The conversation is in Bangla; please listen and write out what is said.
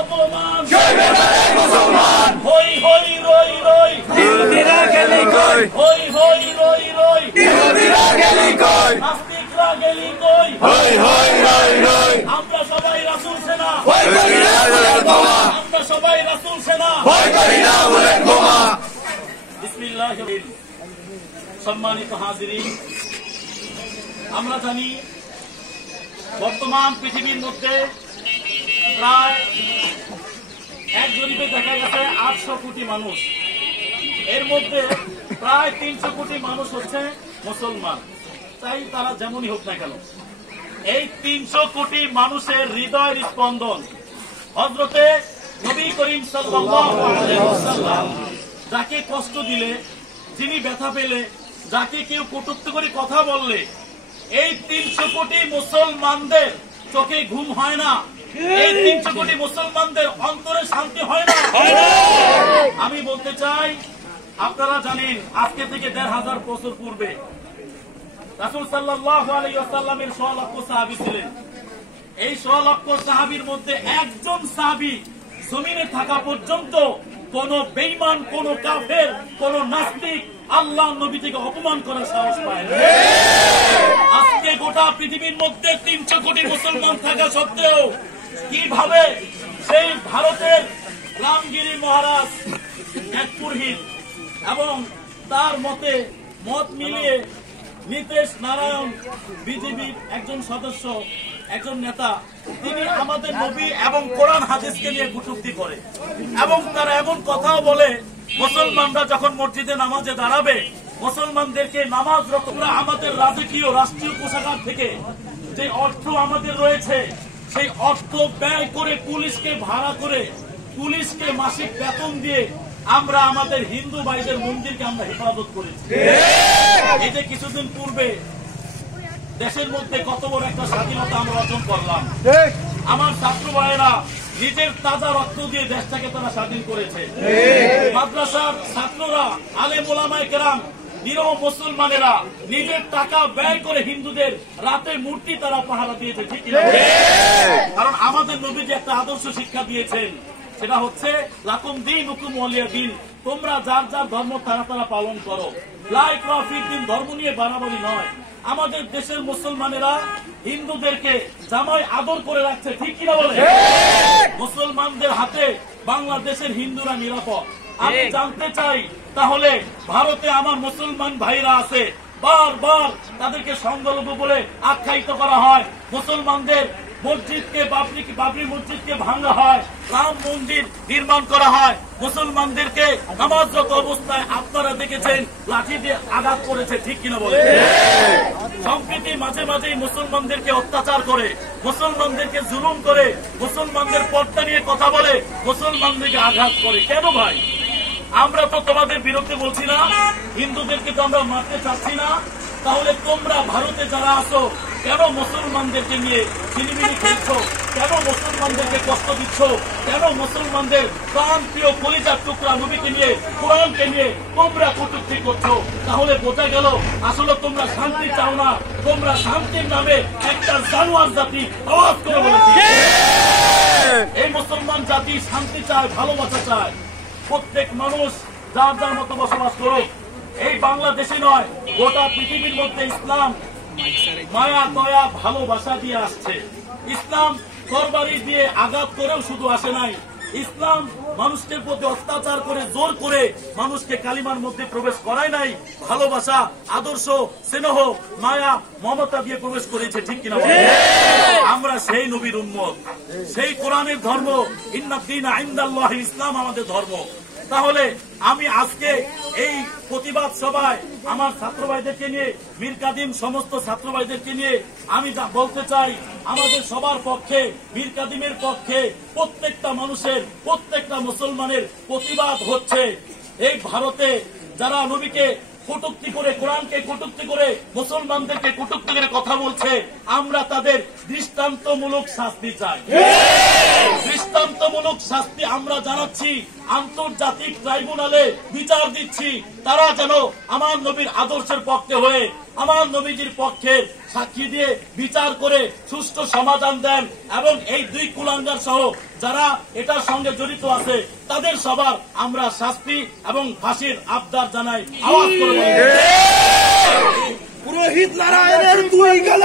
অপমান মুসলমান হই হই রই রই ইহুদিরা গেলি কই হই হই রই রই ইহুদিরা গেলি কই নাস্তিকরা গেলি কই হই হই রই রই আমরা সবাই রাসূল সেনা ভয় করি না বুলেট বোমা আমরা সবাই রাসূল সেনা ভয় করি না বুলেট বোমা বিসমিল্লাহির সম্মানিত হাজিরিন, আমরা জানি বর্তমান পৃথিবীর মধ্যে প্রায় এক জরিপে দেখা গেছে 800 কোটি মানুষ, এর মধ্যে প্রায় 300 কোটি মানুষ হচ্ছে মুসলমান। তাই তারা যেমনই হোক না কেন, এই 300 কোটি মানুষের হৃদয়ের স্পন্দন হযরতে নবী করিম সাল্লাল্লাহু আলাইহি ওয়াসাল্লাম যাকে কষ্ট দিলে, যিনি ব্যথা পেলে, যাকে কেউ কটূক্তি করে কথা বললে, এই 300 কোটি মুসলমানদের চোখে ঘুম হয় না, এই 300 কোটি মুসলমানদের অন্তরে শান্তি হয় না। আমি বলতে চাই, আপনারা জানেন আজকে থেকে 1500 বছর পূর্বে রাসূল সাল্লাল্লাহু আলাইহি ওয়াসাল্লামের 100 লক্ষ সাহাবী ছিলেন। এই 100 লক্ষ সাহাবীর মধ্যে একজন সাহাবী জমিনে থাকা পর্যন্ত কোন বেঈমান, কোন কাফের, কোন নাস্তিক আল্লাহর নবী থেকে অপমান করার সাহস পায় না। আজকে গোটা পৃথিবীর মধ্যে 300 কোটি মুসলমান থাকা সত্ত্বেও কিভাবে সেই ভারতের রামগিরি মহারাজ এক পুরোহিত এবং তার মতে মত মিলিয়ে নীতিশ নারায়ণ বিজেপির একজন সদস্য, একজন নেতা, তিনি আমাদের নবী এবং কোরআন হাদিসকে নিয়ে কটূক্তি করে এবং তারা এমন কথাও বলে, মুসলমানরা যখন মসজিদে নামাজে দাঁড়াবে, মুসলমানদেরকে নামাজ রতরা আমাদের রাজকীয় রাষ্ট্রীয় কোষাগার থেকে যে অর্থ আমাদের রয়েছে, সেই অর্থ ব্যয় করে পুলিশকে ভাড়া করে, পুলিশকে মাসিক বেতন দিয়ে আমরা আমাদের হিন্দু ভাইদের মন্দিরকে আমরা হেফাজত করেছি। এই যে কিছুদিন পূর্বে দেশের মধ্যে কত বড় একটা স্বাধীনতা আমরা অর্জন করলাম, আমার ছাত্র ভাইয়েরা নিজের তাজা রক্ত দিয়ে দেশটাকে তারা স্বাধীন করেছে। মাদ্রাসার ছাত্ররা, আলেম ওলামায়ে কেরাম, নিরহ মুসলমানেরা নিজের টাকা ব্যয় করে হিন্দুদের রাতে মূর্তি তারা পাহারা দিয়েছে, ঠিক কিনা? কারণ আমাদের নবী যে একটা আদর্শ শিক্ষা দিয়েছেন, সেটা হচ্ছে লাকুম দীনুকুম ওয়ালিয়া দীন, তোমরা যার যার ধর্ম তারা তারা পালন করো। লা ইকরাহা ফিদ্দীন, ধর্ম নিয়ে বাড়াবাড়ি নয়। আমাদের দেশের মুসলমানেরা হিন্দুদেরকে জামাই আদর করে রাখছে, ঠিক কিনা বলে? মুসলমানদের হাতে বাংলাদেশের হিন্দুরা নিরাপদ। আমি জানতে চাই, তাহলে ভারতে আমার মুসলমান ভাইরা আছে, বারবার তাদেরকে সংখ্যালঘু বলে আখ্যায়িত করা হয়, মুসলমানদের মসজিদকে বাবরি মসজিদকে ভাঙা হয়, রাম মন্দির নির্মাণ করা হয়, মুসলমানদেরকে নামাজরত অবস্থায় আপনারা দেখেছেন লাঠি দিয়ে আঘাত করেছে, ঠিক কিনা বলে? সম্প্রীতি মাঝে মাঝেই মুসলমানদেরকে অত্যাচার করে, মুসলমানদেরকে জুলুম করে, মুসলমানদের পর্দা নিয়ে কথা বলে, মুসলমানদেরকে আঘাত করে। কেন ভাই? আমরা তো তোমাদের বিরুদ্ধে বলছি না, হিন্দুদেরকে তো আমরা মারতে চাচ্ছি না। তাহলে তোমরা ভারতে যারা আছো, কেন মুসলমানদেরকে নিয়ে চিনিমিনি খেলছো? কেন মুসলমানদেরকে কষ্ট দিচ্ছ? কেন মুসলমানদের প্রাণ প্রিয় কলিজার টুকরা নবীকে নিয়ে, কোরআনকে নিয়ে তোমরা কটূক্তি করছো? তাহলে বোঝা গেল আসলে তোমরা শান্তি চাও না, তোমরা শান্তির নামে একটা জানোয়ার জাতি। আওয়াজ করে বলেছি, এই মুসলমান জাতি শান্তি চায়, ভালোবাসা চায়। প্রত্যেক মানুষ যার যার মতো বসবাস করুক। এই বাংলাদেশে নয়, গোটা পৃথিবীর মধ্যে ইসলাম মায়া দয়া ভালোবাসা দিয়ে আসছে। ইসলাম তরবারি দিয়ে আঘাত করেও শুধু আসে নাই, ইসলাম মানুষের প্রতি অত্যাচার করে, জোর করে মানুষকে কালিমার মধ্যে প্রবেশ করায় নাই, ভালোবাসা, আদর্শ, স্নেহ, মায়া, মমতা দিয়ে প্রবেশ করেছে, ঠিক কিনা? আমরা সেই নবীর উম্মত, সেই কোরআনের ধর্ম, ইন্নাদ-দীনা ইনদাল্লাহি, ইসলাম আমাদের ধর্ম। তাহলে আমি আজকে এই প্রতিবাদ সভায় আমার ছাত্র ভাইদেরকে নিয়ে, মীর কাদিম সমস্ত ছাত্র ভাইদেরকে নিয়ে আমি বলতে চাই, আমাদের সবার পক্ষে, মীর কাদিমের পক্ষে প্রত্যেকটা মানুষের, প্রত্যেকটা মুসলমানের প্রতিবাদ হচ্ছে। এই ভারতে যারা নবীকে কটূক্তি করে, কোরআনকে কটূক্তি করে, মুসলমানদেরকে কটূক্তি করে কথা বলছে, আমরা তাদের দৃষ্টান্তমূলক শাস্তি চাই। দৃষ্টান্তমূলক শাস্তি আমরা জানাচ্ছি, আন্তর্জাতিক ট্রাইব্যুনালে বিচার দিচ্ছি, তারা যেন আমার নবীর আদর্শের পক্ষে হয়ে, আমার নবীজির পক্ষের সাক্ষী দিয়ে বিচার করে সুষ্ঠু সমাধান দেন এবং এই দুই কুলাঙ্গার সহ যারা এটার সঙ্গে জড়িত আছে তাদের সবার আমরা শাস্তি এবং ফাঁসির আবদার জানাই, আওয়াজ করে বলি। পুরোহিত নারায়ণের 2 গাল